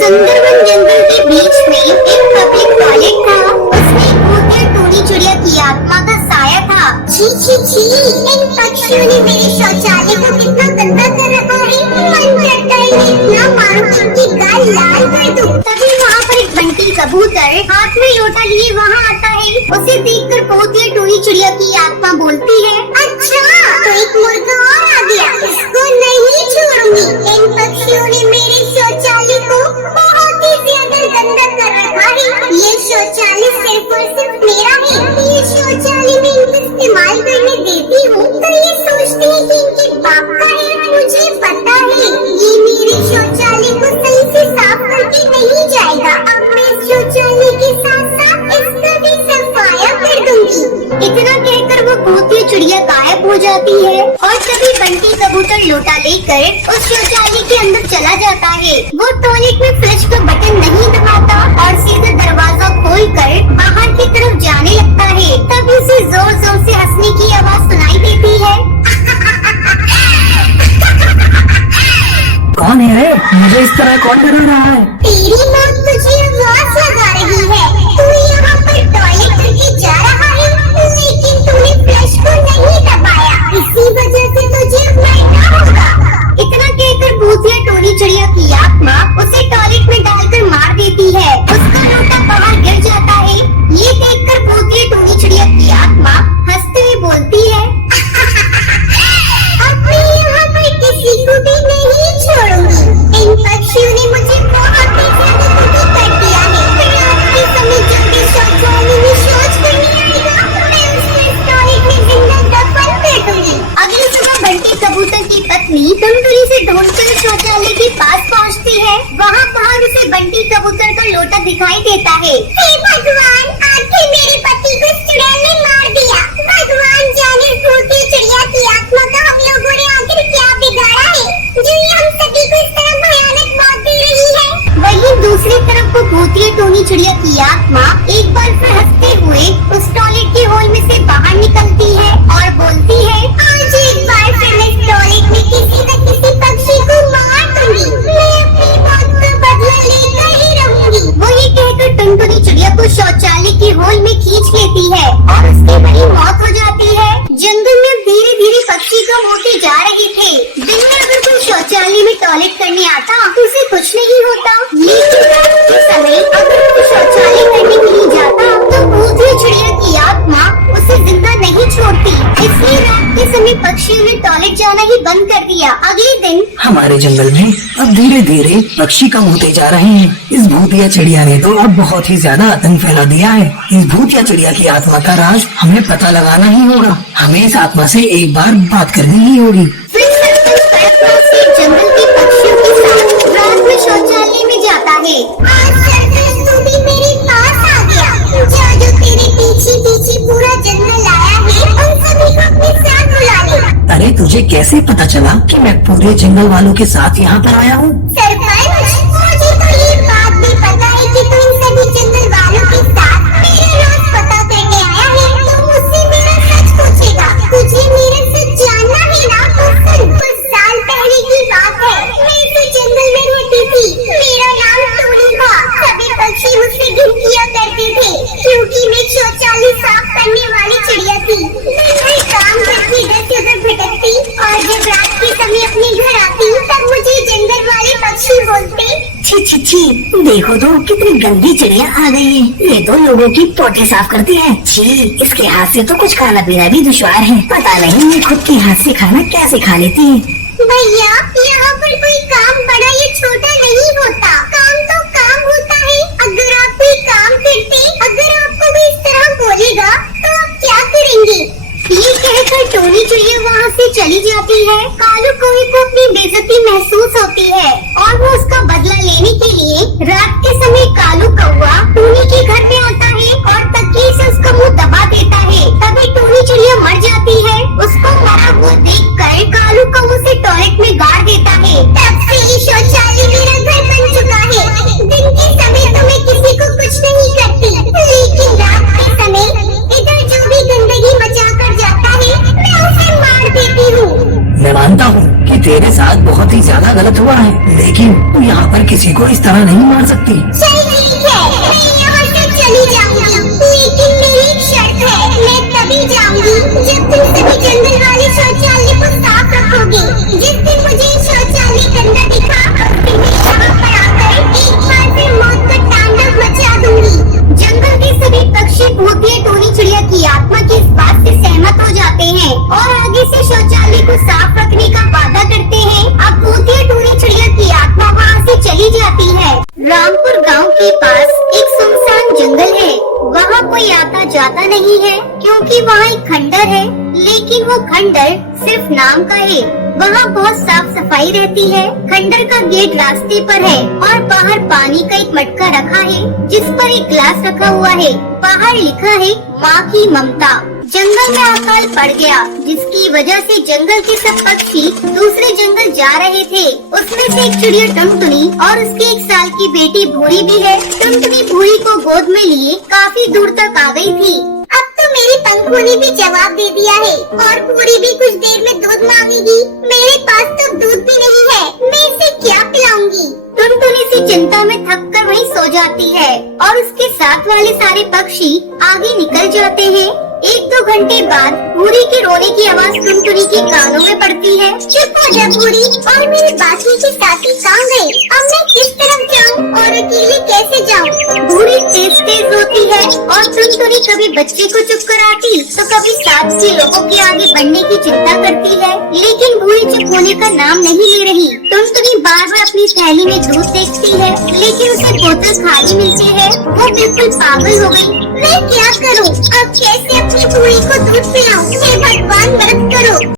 सुंदरवन जंगल के बीच में एक पब्लिक टॉयलेट था। उसमें भूतिया टोनी चिड़िया की आत्मा का साया था। छी छी छी, इन पक्षियों ने मेरे शौचालय को कितना गंदा कर रखा है। मन करता है इतना मारो कि इनकी गाल लाल कर दूं। तभी वहाँ पर एक बंटी कबूतर हाथ में लोटा लिए वहाँ आता है। उसे देखकर भूतिया टोनी चिड़िया की आत्मा बोलती है, अच्छा तो एक मुर्गा और आ गया, इसको नहीं छोड़ूंगी। इन पक्षियों ने मेरे शौचालय को बहुत ही ज्यादा गंदा कर रखा है। ये शौचालय सिर्फ और सिर्फ मेरा है। ये शौचालय में इनको इस्तेमाल करने देती हूँ तो ये सोचते हैं कि इनके बाप का है। मुझे पता है ये मेरे शौचालय को सही से साफ करके नहीं जाएगा। अब मैं इस शौचालय के साथ साथ इसका भी सफाया कर दूंगी। इतना कहकर वो भूतिया चिड़िया गायब हो जाती है और तभी बंटी कबूतर लोटा लेकर उस शौचालय के अंदर चला जाता है। वो टॉयलेट में फ्लश का बटन नहीं दबाता और सीधा दरवाजा खोलकर बाहर की तरफ जाने लगता है। तभी उसे जोर जोर से हंसने की आवाज सुनाई देती है। कौन है रे? मुझे इस तरह कौन डरा रहा है? तेरी मौत तुझे आवाज लगा रही है। तू यहाँ पर टॉयलेट करके जा रहा है, लेकिन तूने फ्लश को नहीं दबाया, इसी वजह से तुझे मरना होगा। इतना कहकर भूतिया टोनी चिड़िया की आत्मा उसे टॉयलेट में डालकर मार देती है। उसका लोटा बाहर गिर जाता है। ये देखकर भूतिया टोनी चिड़िया की आत्मा हंसते हुए बोलती है, अब मैं यहाँ पर किसी को भी नहीं छोड़ूंगी। इन पक्षियों ने मुझे बहुत ही ज्यादा दुखी कर दिया है। रात के समय जब भी शौचालय में शौच करने आएगा, मैं उसे इस टॉयलेट में जिंदा दफन कर दूंगी। अगली सुबह बंटी कबूतर की पत्नी टुनटुनी से ढूंढकर शौचालय के पास पहुँचती है। वहाँ बाहर उसे बंटी कबूतर का लोटा दिखाई देता है। हे भगवान, आखिर मेरे पति को इस चुड़ैल ने मार दिया। भगवान जाने भूतिया चिड़िया की आत्मा का हम लोगों ने आखिर क्या बिगाड़ा है जो ये हम सभी को इस तरह भयानक मौत दे रही है। वहीं दूसरी तरफ को भूतिया टोनी चिड़िया की आत्मा एक बार फिर हंसते हुए उस टॉयलेट के होल में से बाहर निकलती है और बोलती है, आज एक बार फिर मैं इस टॉयलेट में किसी न किसी पक्षी को मार दूंगी। मैं अपनी मौत का बदला लेकर ही रहूंगी। वही कहकर टुनटुनी चिड़िया को शौचालय के होल में खींच लेती है और उसकी बड़ी मौत हो जाती है। जंगल में धीरे धीरे पक्षी कम होते जा रहे थे। दिन में अगर कोई शौचालय में टॉयलेट करने आता तो उसे कुछ नहीं होता, लेकिन रात के समय अगर कोई शौचालय करने के लिए जाता तो भूतिया चिड़िया की आत्मा उसे जिंदा नहीं छोड़ती। इसलिए रात के समय पक्षियों ने टॉयलेट जाना ही बंद कर दिया। अगले दिन हमारे जंगल में अब धीरे धीरे पक्षी कम होते जा रहे हैं। इस भूतिया चिड़िया ने तो अब बहुत ही ज्यादा आतंक फैला दिया है। इस भूतिया चिड़िया की आत्मा का राज हमें पता लगाना ही होगा। हमें इस आत्मा से एक बार बात करनी ही होगी। फिर जंगल के पक्षियों के साथ रात में शौचालय में जाता है। आज सर्कस तू भी मेरे पास आ गया। जो तेरे पीछे पीछे पूरा जंगल आया है उन सभी को अपने साथ बुला ले। अरे तुझे कैसे पता चला कि मैं पूरे जंगल वालों के साथ यहाँ पर आया हूँ? सरपंच, मुझे तो ये बात भी पता है कि तू इन सभी जंगल वालों के साथ मेरा राज पता करने आया है। तो मुझसे मेरा सच पूछेगा। तुझे मेरा सच जानना है ना? तो सुन, कुछ साल पहले की बात है। मैं इस जंगल में रहती थी। मेरा नाम टोनी था। सभी पक्षी मुझसे घिन किया करते थे क्योंकि मैं शौचालय साफ करने वाली चिड़िया थी। दिन भर काम करती, इधर से उधर भटकती और जब रात के समय अपने घर आती तब मुझे जंगल वाले पक्षी बोलते, छी छी छी, देखो तो कितनी गंदी चिड़िया आ गई है। ये तो लोगों की पोटी साफ करती है। छी, इसके हाथ से तो कुछ खाना पीना भी दुश्वार है। पता नहीं ये खुद के हाथ से खाना कैसे खा लेती है। भैया, यहाँ पर कोई काम बड़ा या छोटा नहीं होता। काम तो काम होता है। अगर आप कोई काम करते, अगर आपको भी इस तरह बोलेगा तो आप क्या करेंगे? ये कहकर टोनी चिड़िया वहाँ से चली जाती है। कालू कौवे को अपनी बेइज्जती महसूस होती है और वो उसका बदला लेने के लिए रात के समय कालू कौवा टोनी के घर पे आता है और तकिए से उसका मुंह दबा देता है। तभी टोनी चिड़िया मर जाती है। उसको मरा हुआ देखकर कालू कौवा उसे टॉयलेट में गाड़ देता है। तब से ये शौचालय मेरा घर बन चुका है। दिन के समय तो मैं किसी को कुछ नहीं करती, लेकिन रात के समय इधर जो भी गंदगी मचा कर जाता है मैं उसे मार देती हूँ। मैं मानता हुआ है, लेकिन तू यहाँ पर किसी को इस तरह नहीं मार सकती। चल ठीक है, मैं यहाँ से चली जाऊंगी, लेकिन मेरी एक शर्त है, मैं तभी जाऊंगी जब तुम सभी जंगल वाले शौचालय को साफ रखोगे। जिस दिन मुझे शौचालय गंदा दिखा, उस दिन मैं यहाँ पर आकर एक बार फिर मौत का तांडव मचा दूंगी। जंगल के सभी पक्षी भूतिया टोनी चिड़िया की आत्मा की इस बात से सहमत हो जाते हैं और आगे से शौचालय को साफ रखने का वादा करते हैं। अब भूतिया टोनी चिड़िया की आत्मा वहाँ से चली जाती है। रामपुर गांव के पास एक सुनसान जंगल है। वहाँ कोई आता जाता नहीं है क्योंकि वहाँ एक खंडर है, लेकिन वो खंडर सिर्फ नाम का है। वहाँ बहुत साफ सफाई रहती है। खंडर का गेट रास्ते पर है और बाहर पानी का एक मटका रखा है जिस पर एक गिलास रखा हुआ है। बाहर लिखा है माँ की ममता। जंगल में अकाल पड़ गया, जिसकी वजह से जंगल के सब पक्षी दूसरे जंगल जा रहे थे। उसमें से एक चिड़िया टुनटुनी और उसकी 1 साल की बेटी भूरी भी है। टुनटुनी भूरी को गोद में लिए काफी दूर तक आ गई थी। अब तो मेरी पंखुड़ी ने भी जवाब दे दिया है और पूरी भी कुछ देर में दूध मांगेगी। मेरे पास तो दूध भी नहीं है, मैं इसे क्या पिलाऊंगी? टुनटुनी से चिंता में थक कर वहीं सो जाती है और उसके साथ वाले सारे पक्षी आगे निकल जाते हैं। 1-2 घंटे बाद भूरी के रोने की आवाज टुनटुनी के कानों में पड़ती है। चुप हो जा भूरी, और मेरे बाकी के साथी कहाँ गए? अब मैं किस तरफ जाऊँ और अकेले कैसे जाऊँ? भूरी तेज तेज रोती है और टुनटुनी कभी बच्चे को चुप कराती तो कभी साथ के लोगों के आगे बढ़ने की चिंता करती है, लेकिन भूरी चुप होने का नाम नहीं ले रही। टुनटुनी बार बार अपनी थैली में दूध देखती है, लेकिन उसे बोतल खाली मिलती है। वो बिल्कुल पागल हो गई। मैं क्या करूँ? अब कैसे अपनी भूरी को दूध पिलाऊँ? हे भगवान, मदद करो।